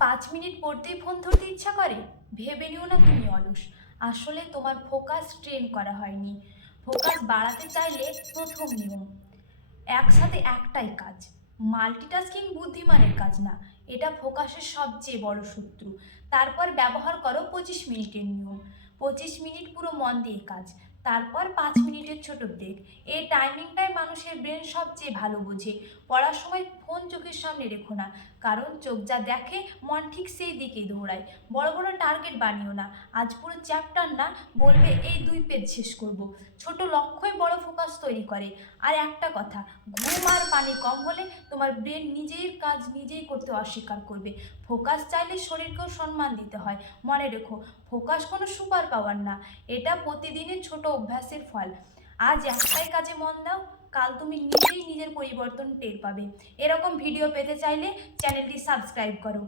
5 minute পড়তেই phone ধরতে ইচ্ছা করে? ভেবে নিও না তুমি অলস। আসলে তোমার ফোকাস ট্রেন করা হয়নি। ফোকাস বাড়াতে চাইলে প্রথম নিয়ম, একসাথে একটাই কাজ। মাল্টিটাস্কিং বুদ্ধিমানের কাজ না, এটা ফোকাসের সবচেয়ে বড় শত্রু। তারপর ব্যবহার করো 25 মিনিটের নিয়ম। 25 মিনিট পুরো মন দিয়ে কাজ, তারপর 5 মিনিটের ছোট ব্রেক। এই টাইমিংটাই মানুষের ব্রেন সবচেয়ে ভালো বোঝে। পড়ার সময় ফোন চোখের সামনে রেখো না, কারণ চোখ যা দেখে মন ঠিক সেই দিকেই দৌড়ায়। বড় বড় টার্গেট বানিও না, আজ পুরো চ্যাপ্টার না, বলবে এই 2 পেজ শেষ করব। ছোট লক্ষ্যই বড় ফোকাস তৈরি করে। আর একটা কথা, ঘুম আর পানি কম হলে তোমার ব্রেন নিজের কাজ নিজেই করতে অস্বীকার করবে। ফোকাস চাইলে শরীরকেও সম্মান দিতে হয়। মনে রেখো, ফোকাস কোনো সুপার পাওয়ার না, এটা প্রতিদিনের ছোট অভ্যাসের ফল। আজ একটাই কাজে মন দাও, কাল তুমি নিজেই নিজের পরিবর্তন টের পাবে। এরকম ভিডিও পেতে চাইলে চ্যানেলটি সাবস্ক্রাইব করো।